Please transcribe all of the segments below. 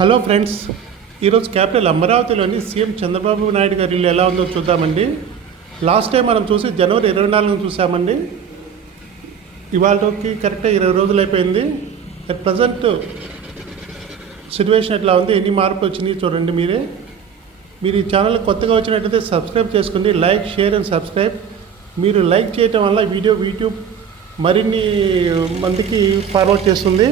Hello friends, ఈరోజు capital అమరావతిలోని CM Chandrababu Naidu గారి ఇల్లు ఎలా ఉందో చూద్దామండి. లాస్ట్ టైం మనం చూసి జనవరి 24 చూసామండి. ఇవాళకి కరెక్ట్గా 20 రోజులు అయిపోయింది. అట్ ప్రజెంట్ సిచ్యువేషన్ ఎట్లా ఉంది, ఎన్ని మార్పులు వచ్చినాయి చూడండి మీరే. మీరు ఈ ఛానల్ కొత్తగా వచ్చినట్టయితే సబ్స్క్రైబ్ చేసుకోండి. Like, share and subscribe. మీరు లైక్ చేయటం వల్ల యూట్యూబ్ మరిన్ని మందికి ఫార్వర్డ్ చేస్తుంది.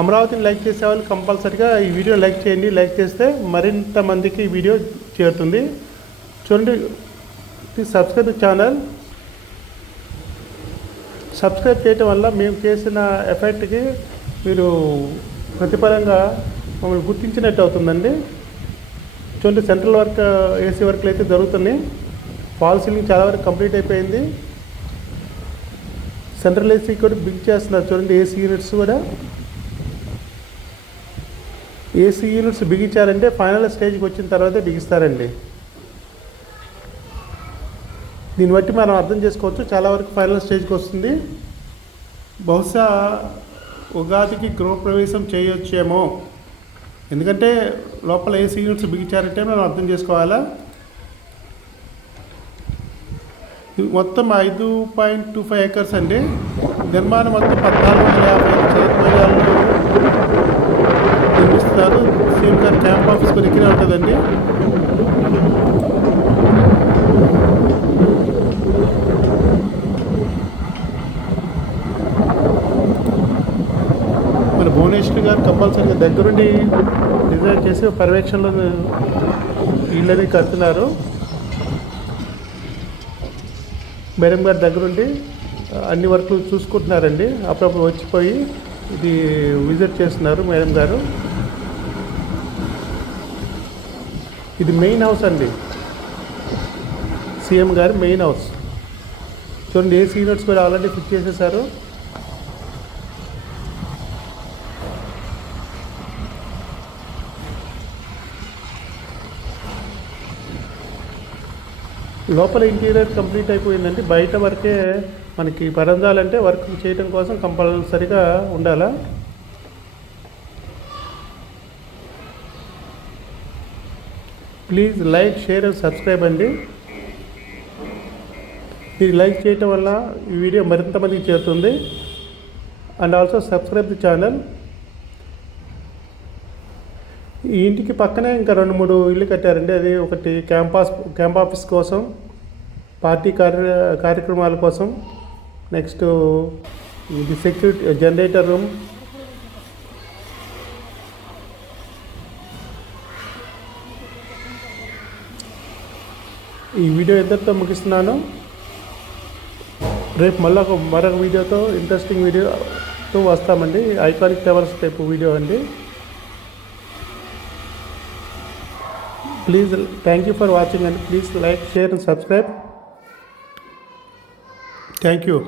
అమరావతిని లైక్ చేసే వాళ్ళు కంపల్సరీగా ఈ వీడియో లైక్ చేయండి. లైక్ చేస్తే మరింత మందికి ఈ వీడియో చేరుతుంది. చూడండి, సబ్స్క్రైబ్ ఛానల్. సబ్స్క్రైబ్ చేయటం వల్ల మేము చేసిన ఎఫెక్ట్కి మీరు ప్రతిఫలంగా మమ్మల్ని గుర్తించినట్టు అవుతుందండి. చూడండి, సెంట్రల్ వర్క్, ఏసీ వర్క్లు అయితే జరుగుతున్నాయి. ఫాల్ సీలింగ్ చాలా వరకు కంప్లీట్ అయిపోయింది. సెంట్రల్ ఏసీ కూడా బిగ్ చేస్తున్నారు. చూడండి, ఏసీ యూనిట్స్ కూడా. ఏసీ యూనిట్స్ బిగించారంటే ఫైనల్ స్టేజ్కి వచ్చిన తర్వాతే బిగిస్తారండి. దీన్ని బట్టి మనం అర్థం చేసుకోవచ్చు, చాలా వరకు ఫైనల్ స్టేజ్కి వస్తుంది. బహుశా ఉగాదికి గృహప్రవేశం చేయొచ్చేమో, ఎందుకంటే లోపల ఏసీ యూనిట్స్ బిగించారంటే మనం అర్థం చేసుకోవాలా. మొత్తం 5.25 ఏకర్స్ అండి. నిర్మాణం మొత్తం 1450 చదరపు నిర్మిస్తున్నారు. సీఎం గారి క్యాంప్ ఆఫీస్ కూడా ఇక్కడే ఉంటుందండి. మన భువనేశ్వరి గారు కంపల్సరీగా దగ్గరుండి డిజైన్ చేసి పర్యవేక్షణలో ఇళ్ళని కడుతున్నారు. మేడం గారి దగ్గరుండి అన్ని వర్క్లు చూసుకుంటున్నారండి. అప్పుడప్పుడు వచ్చిపోయి ఇది విజిట్ చేస్తున్నారు మేడం గారు. ఇది మెయిన్ హౌస్ అండి, సీఎం గారి మెయిన్ హౌస్. చూడండి, ఏసీ యూనిట్స్ కూడా ఆల్రెడీ ఫిట్ చేసేసారు. లోపల ఇంటీరియర్ కంప్లీట్ అయిపోయిందండి. బయట వరకే మనకి పరందాలంటే వర్క్ చేయడం కోసం కంపల్సరీగా ఉండాలా. Please like, share and subscribe అండి. మీరు లైక్ చేయటం వల్ల ఈ వీడియో మరింత మందికి చేరుతుంది. And also subscribe the channel. ఈ ఇంటికి పక్కనే ఇంకా 2-3 ఇల్లు కట్టారండి. అది ఒకటి క్యాంప్ ఆఫీస్ కోసం, పార్టీ కార్యక్రమాల కోసం. నెక్స్ట్ ఇది సెక్యూరిటీ జనరేటర్ రూమ్. ఈ వీడియో ఎంతటితో ముగిస్తున్నాను. రేపు మరొక వీడియోతో, ఇంట్రెస్టింగ్ వీడియోతో వస్తామండి. ఐకానిక్ టవర్స్ టైప్ వీడియో అండి. Please, thank you for watching and please like, share and subscribe. Thank you.